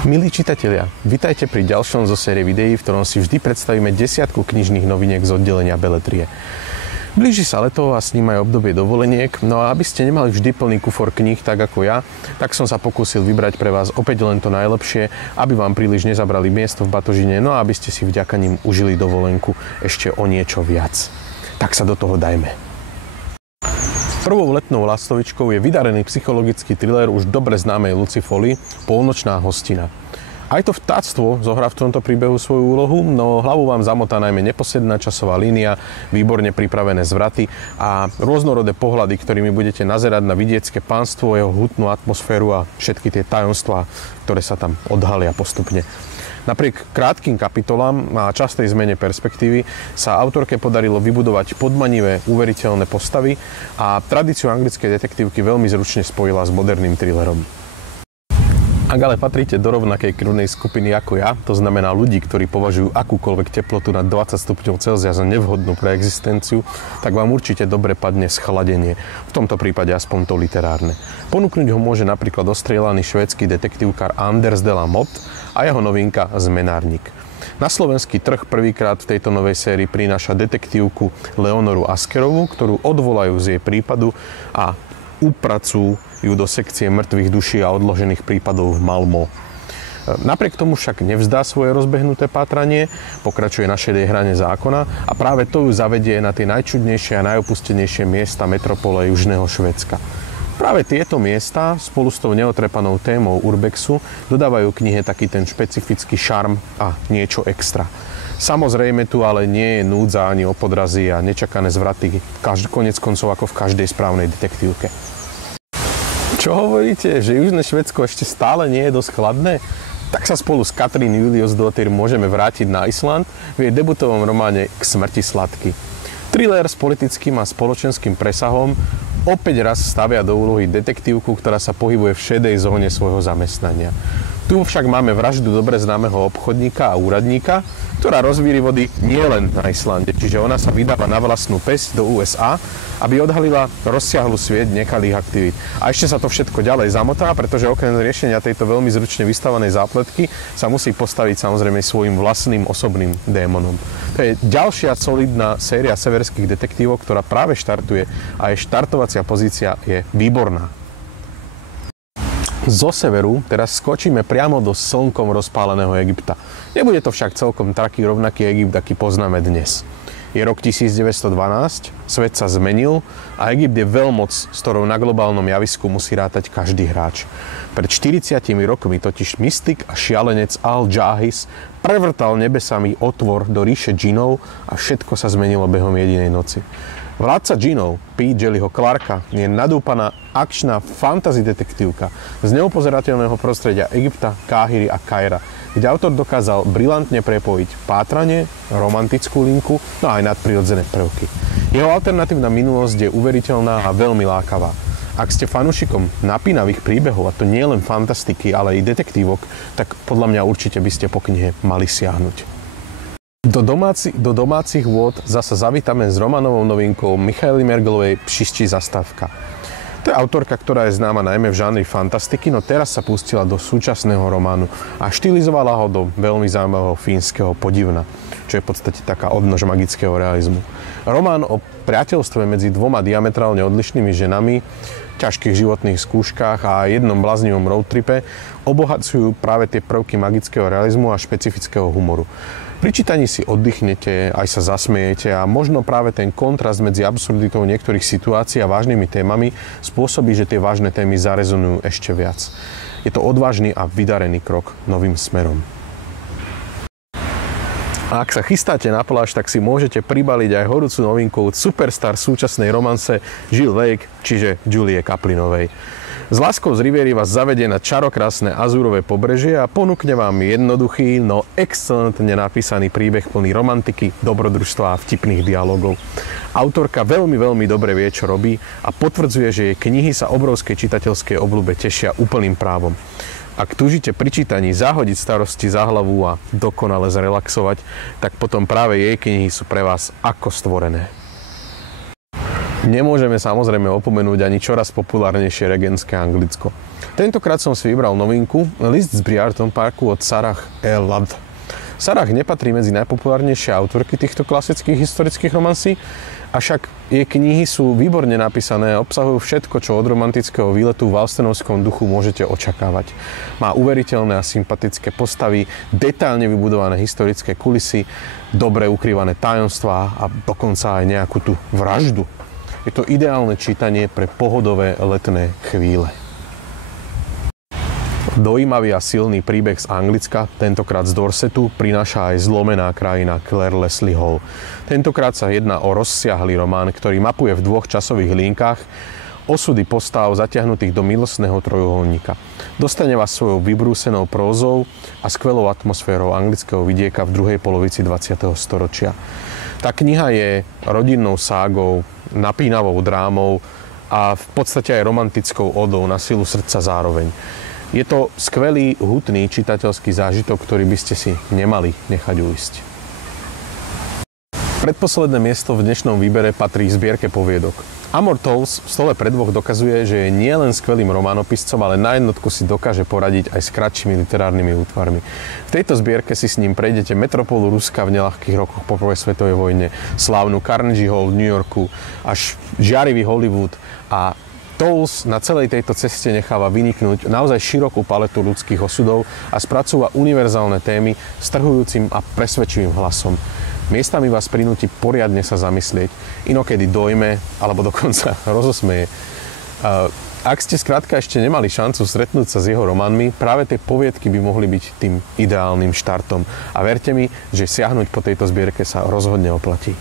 Milí čitatelia, vitajte pri ďalšom zo série videí, v ktorom si vždy predstavíme desiatku knižných noviniek z oddelenia beletrie. Blíži sa leto a s ním aj obdobie dovoleniek, no a aby ste nemali vždy plný kufor kníh tak ako ja, tak som sa pokúsil vybrať pre vás opäť len to najlepšie, aby vám príliš nezabrali miesto v batožine, no a aby ste si vďaka nim užili dovolenku ešte o niečo viac. Tak sa do toho dajme. Prvou letnou lastovičkou je vydarený psychologický thriller už dobre známej Lucy Foley Polnočná hostina. Aj to vtáctvo zohrá v tomto príbehu svoju úlohu, no hlavu vám zamotá najmä neposledná časová línia, výborne pripravené zvraty a rôznorodé pohľady, ktorými budete nazerať na vidiecké pánstvo, jeho hutnú atmosféru a všetky tie tajomstvá, ktoré sa tam odhalia postupne. Napriek krátkym kapitolám a častej zmene perspektívy sa autorke podarilo vybudovať podmanivé, uveriteľné postavy a tradíciu anglickej detektívky veľmi zručne spojila s moderným thrillerom. Ak ale patríte do rovnakej krvnej skupiny ako ja, to znamená ľudí, ktorí považujú akúkoľvek teplotu nad 20 stupňov Celzia za nevhodnú pre existenciu, tak vám určite dobre padne schladenie, v tomto prípade aspoň to literárne. Ponúknuť ho môže napríklad ostrieľaný švédsky detektívkar Anders de la Motte a jeho novinka Zmenárnik. Na slovenský trh prvýkrát v tejto novej sérii prináša detektívku Leonoru Askerovú, ktorú odvolajú z jej prípadu a upracujú ju do sekcie mŕtvych duší a odložených prípadov v Malmö. Napriek tomu však nevzdá svoje rozbehnuté pátranie, pokračuje na šedej hrane zákona a práve to ju zavedie na tie najčudnejšie a najopustenejšie miesta metropole južného Švédska. Práve tieto miesta spolu s tou neotrepanou témou urbexu dodávajú knihe taký ten špecifický šarm a niečo extra. Samozrejme tu ale nie je núdza ani o podrazy a nečakané zvraty, konec koncov ako v každej správnej detektívke. Čo hovoríte, že južné Švédsko ešte stále nie je dosť chladné? Tak sa spolu s Katrín Juliusdóttir môžeme vrátiť na Island v jej debutovom románe K smrti sladky. Thriller s politickým a spoločenským presahom opäť raz stavia do úlohy detektívku, ktorá sa pohybuje v šedej zóne svojho zamestnania. Tu však máme vraždu dobre známeho obchodníka a úradníka, ktorá rozvíri vody nielen na Islande, čiže ona sa vydáva na vlastnú päsť do USA, aby odhalila rozsiahlu sieť nekalých aktivít. A ešte sa to všetko ďalej zamotá, pretože okrem riešenia tejto veľmi zručne vystavanej zápletky sa musí postaviť samozrejme svojim vlastným osobným démonom. To je ďalšia solidná séria severských detektívov, ktorá práve štartuje a jej štartovacia pozícia je výborná. Zo severu teraz skočíme priamo do slnkom rozpáleného Egypta. Nebude to však celkom taký rovnaký Egypt, aký poznáme dnes. Je rok 1912, svet sa zmenil a Egypt je veľmoc, s ktorou na globálnom javisku musí rátať každý hráč. Pred 40 rokmi totiž mystik a šialenec Al-Džáhis prevrtal nebesami otvor do ríše džinov a všetko sa zmenilo behom jedinej noci. Vládca džinov, P. Jellyho Clarka, je nadúpaná akčná fantasy detektívka z neupozerateľného prostredia Egypta, Káhiry a Kaira, kde autor dokázal brilantne prepojiť pátranie, romantickú linku, no aj nadprirodzené prvky. Jeho alternatívna minulosť je uveriteľná a veľmi lákavá. Ak ste fanúšikom napínavých príbehov, a to nie len fantastiky, ale i detektívok, tak podľa mňa určite by ste po knihe mali siahnuť. Do domácich vôd zasa zavítame s románovou novinkou Michaely Mergelovej Pšiščí zastávka. To je autorka, ktorá je známa najmä v žánri fantastiky, no teraz sa pustila do súčasného románu a štilizovala ho do veľmi zaujímavého fínskeho podivna, čo je v podstate taká odnož magického realizmu. Román o priateľstve medzi dvoma diametrálne odlišnými ženami, ťažkých životných skúškach a jednom bláznivom roadtripe obohacujú práve tie prvky magického realizmu a špecifického humoru. Pri čítaní si oddychnete, aj sa zasmiejete a možno práve ten kontrast medzi absurditou niektorých situácií a vážnymi témami spôsobí, že tie vážne témy zarezonujú ešte viac. Je to odvážny a vydarený krok novým smerom. A ak sa chystáte na pláž, tak si môžete pribaliť aj horúcu novinku superstar súčasnej romance Jill Wake, čiže Julie Kaplinovej. S láskou z Riviery vás zavedie na čarokrásne azúrové pobrežie a ponúkne vám jednoduchý, no excelentne napísaný príbeh plný romantiky, dobrodružstva a vtipných dialogov. Autorka veľmi dobre vie, čo robí a potvrdzuje, že jej knihy sa obrovskej čitateľskej obľúbe tešia úplným právom. Ak túžite pri čítaní zahodiť starosti za hlavu a dokonale zrelaxovať, tak potom práve jej knihy sú pre vás ako stvorené. Nemôžeme samozrejme opomenúť ani čoraz populárnejšie regentské Anglicko. Tentokrát som si vybral novinku List z Briarton Parku od Sarah E. Ladd. Sarah nepatrí medzi najpopulárnejšie autorky týchto klasických historických romansí, avšak jej knihy sú výborne napísané a obsahujú všetko, čo od romantického výletu v Alstenovskom duchu môžete očakávať. Má uveriteľné a sympatické postavy, detailne vybudované historické kulisy, dobre ukrývané tajomstvá a dokonca aj nejakú tú vraždu. Je to ideálne čítanie pre pohodové letné chvíle. Dojímavý a silný príbeh z Anglicka, tentokrát z Dorsetu, prináša aj Zlomená krajina Claire Leslie Hall. Tentokrát sa jedná o rozsiahlý román, ktorý mapuje v 2 časových linkách osudy postáv zatiahnutých do milostného trojuholníka. Dostane vás svojou vybrúsenou prózou a skvelou atmosférou anglického vidieka v druhej polovici 20. storočia. Tá kniha je rodinnou ságou, napínavou drámou a v podstate aj romantickou odou na silu srdca zároveň. Je to skvelý, hutný čitateľský zážitok, ktorý by ste si nemali nechať uísť. Predposledné miesto v dnešnom výbere patrí zbierke poviedok. Amor Towles v Stole pre dvoch dokazuje, že je nielen skvelým románopiscom, ale na jednotku si dokáže poradiť aj s kratšími literárnymi útvarmi. V tejto zbierke si s ním prejdete metropolu Ruska v neľahkých rokoch po prvej svetovej vojne, slávnu Carnegie Hall v New Yorku, až žiarivý Hollywood a Towles na celej tejto ceste necháva vyniknúť naozaj širokú paletu ľudských osudov a spracúva univerzálne témy strhujúcim a presvedčivým hlasom. Miestami vás prinúti poriadne sa zamyslieť, inokedy dojme alebo dokonca rozosmeje. Ak ste skrátka ešte nemali šancu stretnúť sa s jeho románmi, práve tie poviedky by mohli byť tým ideálnym štartom. A verte mi, že siahnuť po tejto zbierke sa rozhodne oplatí.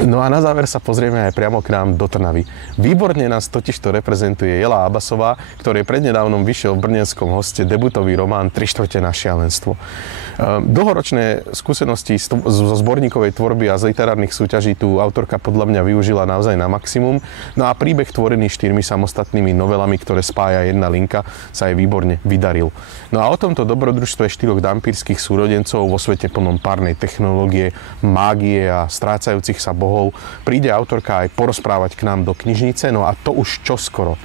No a na záver sa pozrieme aj priamo k nám do Trnavy. Výborne nás totižto reprezentuje Jela Abasová, ktorý prednedávnom vyšiel v brnenskom Hoste debutový román 3/4 na šialenstvo. Dlhoročné skúsenosti zo zborníkovej tvorby a z literárnych súťaží tu autorka podľa mňa využila naozaj na maximum. No a príbeh tvorený 4 samostatnými novelami, ktoré spája jedna linka, sa jej výborne vydaril. No a o tomto dobrodružstve 4 dampírskych súrodencov vo svete plnom párnej technológie, mágie a strácajúcich sa bohov príde autorka aj porozprávať k nám do knižnice, no a to už čoskoro.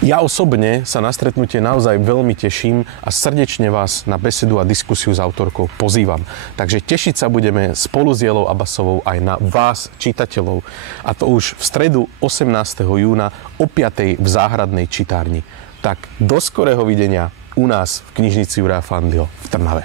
Ja osobne sa na stretnutie naozaj veľmi teším a srdečne vás na besedu a diskusiu s autorkou pozývam. Takže tešiť sa budeme spolu s Jelou Abasovou aj na vás, čitateľov. A to už v stredu 18. júna o 5. v záhradnej čitárni. Tak do skorého videnia u nás v knižnici Juraja Fandlho v Trnave.